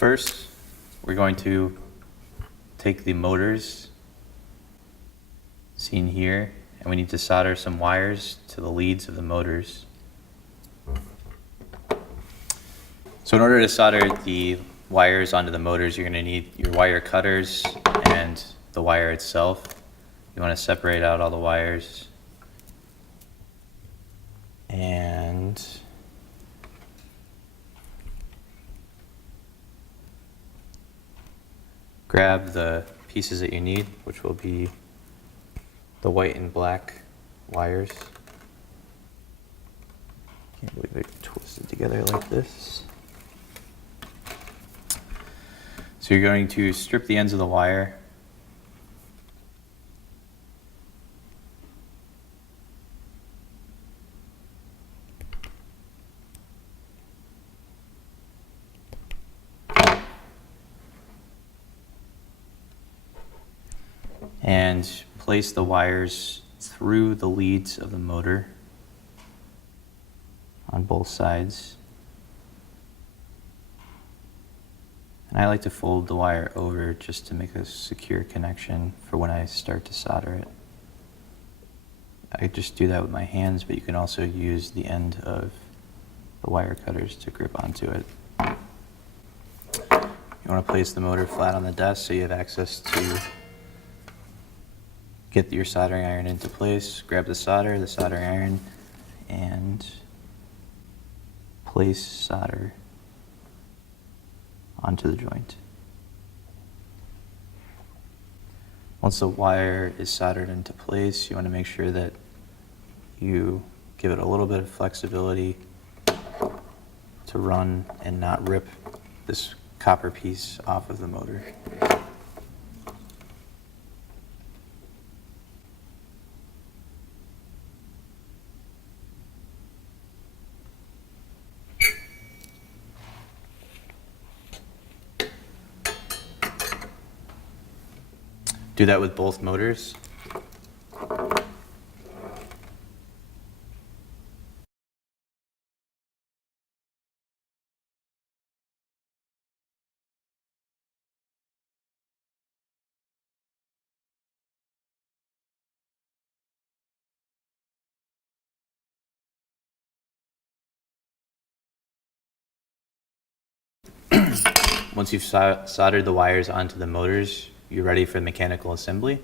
First, we're going to take the motors seen here, and we need to solder some wires to the leads of the motors. So in order to solder the wires onto the motors, you're going to need your wire cutters and the wire itself. You want to separate out all the wires and grab the pieces that you need, which will be the white and black wires. Can't believe they're twisted together like this. So you're going to strip the ends of the wire. And place the wires through the leads of the motor on both sides. And I like to fold the wire over just to make a secure connection for when I start to solder it. I just do that with my hands, but you can also use the end of the wire cutters to grip onto it. You want to place the motor flat on the desk so you have access to get your soldering iron into place. Grab the soldering iron, and place solder onto the joint. Once the wire is soldered into place, you want to make sure that you give it a little bit of flexibility to run and not rip this copper piece off of the motor. Do that with both motors. Once you've soldered the wires onto the motors, you're ready for mechanical assembly.